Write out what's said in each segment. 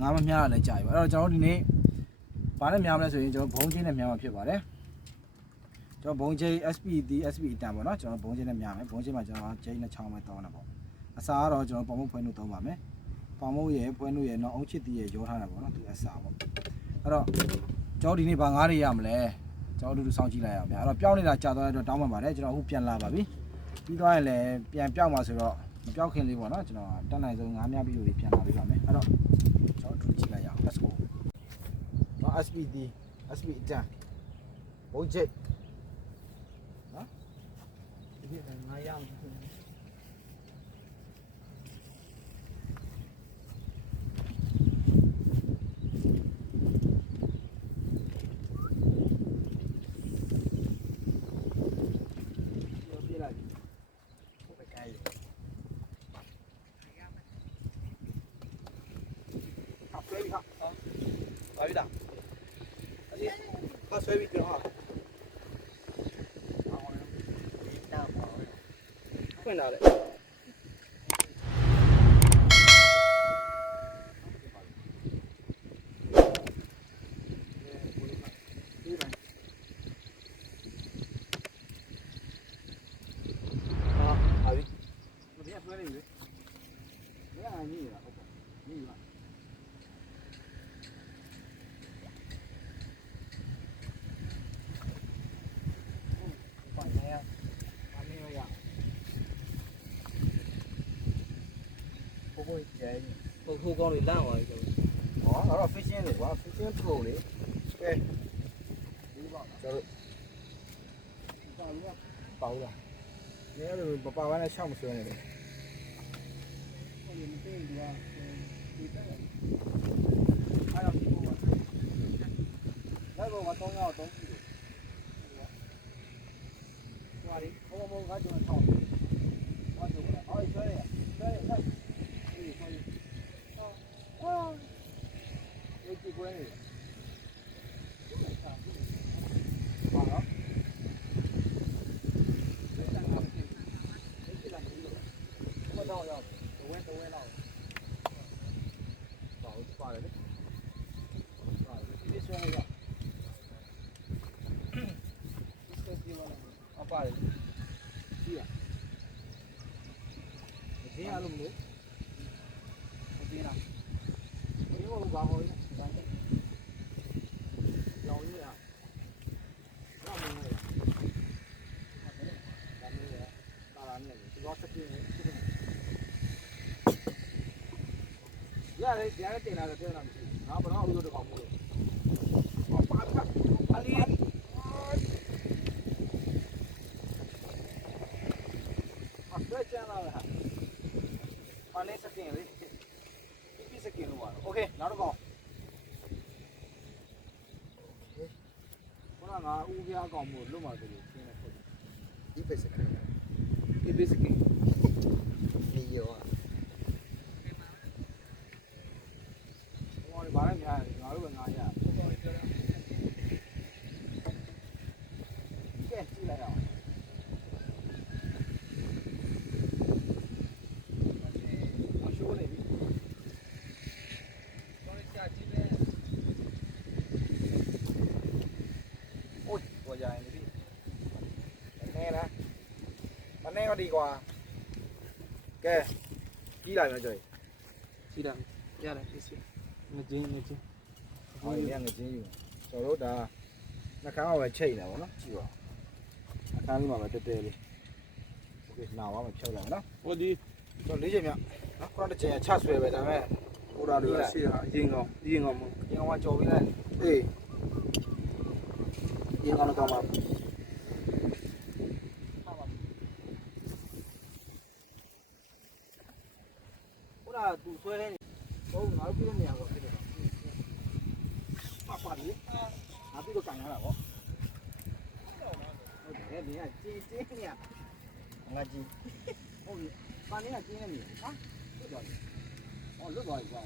ငါမများလည်းကြာပြီအဲ့တော့ကျွန်တော်ဒီနေ့ဘာနဲ့များမလဲဆိုရင်ကျွန်တော်ဘုံချင်းနဲ့များမှာဖြစ်ပါတယ်ကျွန်တော်ဘုံချင်း SPD အတန်ပေါ့နော်ကျွန်တော်ဘုံချင်းနဲ့များမယ်ဘုံချင်းမှာကျွန်တော်ချင်းနဲ့ချောင်းမဲ့တောင်းတာပေါ့အစားကတော့ကျွန်တော်ပေါင်မုတ်ဖွဲနှုတ်တောင်းပါမယ်ပေါင်မုတ်ရဲ့ဖွဲနှုတ်ရဲ့နောက်အောင်ချစ်တီးရဲ့ရောထားတာပေါ့နော်သူအစားပေါ့အဲ့တော့ကျွန်တော်ဒီနေ့ဘာငားတွေရမလဲကျွန်တော်တို့စောင့်ကြည့်လိုက်ရအောင်ဗျာအဲ့တော့ပြောင်းနေတာကြာသွားတဲ့အတွက်တောင်းပန်ပါတယ်ကျွန်တော်အခုပြန်လာပါပြီပြီးသွားရင်လည်းပြန်ပြောင်းပါဆိုတော့မပြောင်းခင်လေးပေါ့နော်ကျွန်တော်တက်နိုင်ဆုံးငားများပြီးလို့ပြန်လာပေးပါမယ်အဲ့တော့ကျွန်တော်ထူကြည့်လိုက်ရအောင် let's go နော် SPD အတန်ဘုံချင်းနော်ဒီကငါရအောင်ဆွဲပြီးပြောဟာဖွင့်လာတယ်ဟာပြီမပြတ်ဆွဲနေပြီဘယ်ဟာကြီးရဟုတ်ပါကြီးပါဟိုကောင်းလေးလန့်သွားပြီဆိုတော့ဟောအဲ့တော့ fishing လေကွာ fishing pro လေကဲဒီပါကျွန်တော်ပေါလာနေရလို့ပပဝါနဲ့ရှောက်မဆွဲနေတယ်ဟိုမသိဘူးကဒီတက်အဲ့တော့ဒီဘောကတော့တော့တော့တော့ပြီဟွာဒီဘောဘောကကျွန်တော်ဟောတော့အော်ဆွဲရဆွဲရဆွဲဒီကွဲနေပါတော့ဘာတော့ရောက်ဝဲလောက်ပါတယ်လေဒီဆွဲရဒီအပါတယ်ဒီရဒီအလုံးလို့ဒီလားဒီဘောဘာဟောလောင်ရရတာမင်းရတာလာနေဒီတော့တက်နေရတယ်တရားတင်လာတယ်ပြောတာမရှိဘူးငါဘယ်တော့ဥလို့တကောင်မို့လို့ပါပါအလီအဆွဲချမ်းလာတာပါနေစကင်လေးပြစကင်လို့ပါโอเคနောက်တော့ငါဦးပြားကောင်မို့လွတ်မှာတယ်ရှင်းနေဖို့ဒီပစ္စကဒီပစ္စကဒီရောဟောဘာလဲများငါတို့ပဲငါရကဲကြည့်လိုက်အောင်အရှိုးနေပြီတော့ကြာကြည့်လဲရရင်ဒီနေလားမနေတော့ဒီကွာကဲကြီးလာမယ်ကြွေကြီးလာရတယ်ပြည့်စုံငချင်းဟောရငချင်းယူကျွန်တော်တို့ဒါနှာခမ်းမှာပဲချိတ်နေတာဗောနော်ကြည့်ပါနှာခမ်းလေးမှာပဲတဲလေးโอเคနာဝါမှာဖြုတ်လိုက်မယ်နော်ဟိုဒီကျွန်တော်၄ချိန်မြောက်နော်ခုနတစ်ချိန်ချဆွဲပဲဒါပေမဲ့ဟိုဒါလေးရှိတာအရင်ကောင်မဟုတ်ရင်ကောင်ကြော်ပေးလိုက်အေးရင်ကောင်တော့မှာသူဆွဲနေဟုတ်ငါတို့ပြည့်နေရပါဖြစ်တယ်ပါလေငါပြီးတော့ကန်ရတာဗောဟုတ်တယ်ဒီကကြီးနေရငါကြီးဟုတ်ပြီပါနေကကြီးနေပြီဟာလွတ်သွားပြီဟောလွတ်သွားပြီကွာ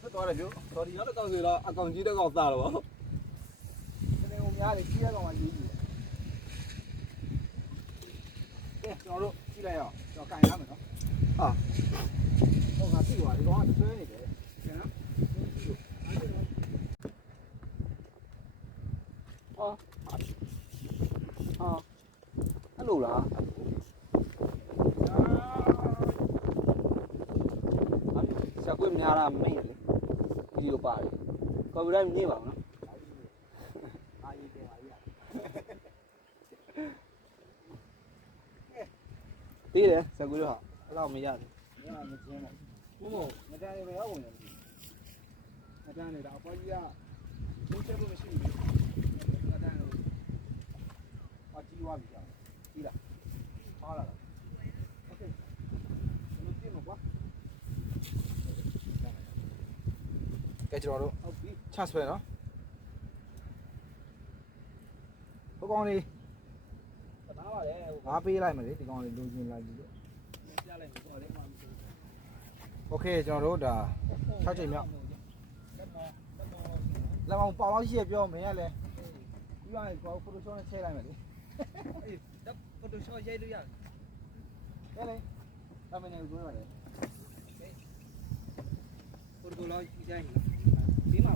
လွတ်သွားတယ်ပြောတော်ဒီနောက်တစ်ကောင်ဆိုတော့အကောင်ကြီးတစ်ကောင်စားတော့ဗောဒီနေ့ဟိုများတယ်ကြီးရကောင်ကကြီးကြီးကဲကျွန်တော်တို့ကြည့်လိုက်အောင်ကျွန်တော်ကန်ရမယ်နော်ဟာဟုတ်က ဆွဲနေတယ်နော်အော်အဲ့လိုလားဆရာကွေးများတာမေ့လေဗီဒီယိုပါတယ်ကော်ပီရိုက်မြင်ပါအောင်နော်အာရေးတယ်ပါကြီးတေးတယ်ဆရာကွေးတော့အဲ့တော့မရတယ်မကျင်းတော့ဘုံမတန်းနေမရောက်ဝင်တယ်မတန်းနေတာအပေါ်ကြီးကဘုံချက်ဖို့မရှိဘူးမတန်းလို့အကြီးသွားပြီကြာကြီးလားပါလာလားโอเคမကြည့်မကွာကဲကျွန်တော်တို့ချဆွဲနော်ဟိုကောင်လေးနားပါလေငါပေးလိုက်မယ်လေဒီကောင်လေးလိုချင်လိုက်ပြီလို့ပြလိုက်ပြီတော့လေးမှမသိဘူးโอเคကျွန်တော်တို့ဒါ6ချိန်မြောက်လက်မောင်ပေါအောင်ရှိရပြောမင်းရလဲပြီးသွားရင်ကိုဖိုတိုရှော့နဲ့ချိန်လိုက်မယ်လေအေးဖိုတိုရှော့ရိုက်လို့ရတယ်လေတမန်နေကိုရတယ်ဖိုတိုလောက်ရိုက်ပြီပြီးမှာ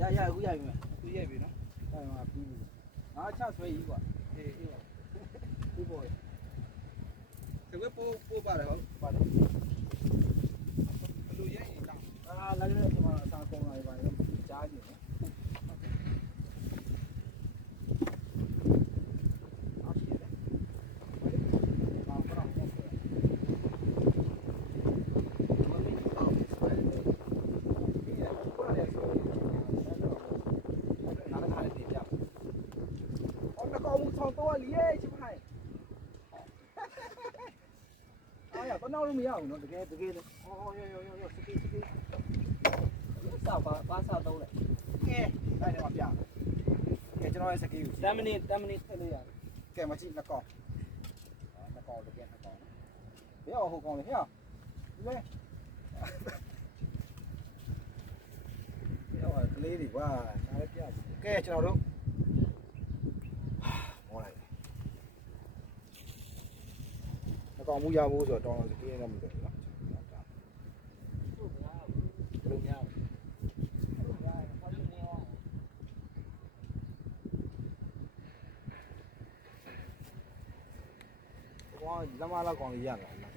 လားရအခုရိုက်ပြီမယ်အခုရိုက်ပြီနော်အဲ့မှာပြီးပြီငါချဆွဲကြီးကွာအေးပါပြီးပေါ်တယ်ဝက်ပို့ပါတယ်ဟုတ်ပါတယ်လူရိုက်ရင်တောင်းလာကြတဲ့ဒီမှာအစားကောင်းလာပြီပါတော့ကြားကြည့်နော်နောက်လို့မရဘူးနော်တကယ်လေအော်ရောစကေးစာပါစာတော့လေကဲအဲ့ဒါမှပြကဲကျွန်တော်ရဲ့စကေးကို10မိနစ်ထည့်လို့ရတယ်ကဲမကြည့်နှစ်ကောင်တကယ်နှစ်ကောင်ဘယ်ဟိုကောင်လဲဟဲ့လေရောကလေးတွေကွာဒါလည်းပြကဲကျွန်တော်တို့မောလိုက်အကောင်မူရဖို့ဆိုတော့တောင်းစကေးနဲ့မလို့နော်ဘယ်လိုများဘောလမ်းမလာကောင်လေးရတယ်နော်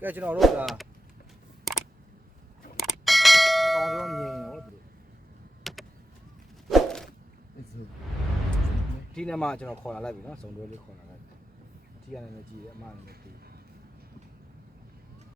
ကဲကျွန်တော်တို့ကအကောင်ဆုံးမြင်ရောသူဒီနေ့မှကျွန်တော်ခေါ်လာလိုက်ပြီနော်စုံတွဲလေးခေါ်လာလိုက်အထီးကနေလည်းကြည့်တယ်အမကနေလည်းကြည့်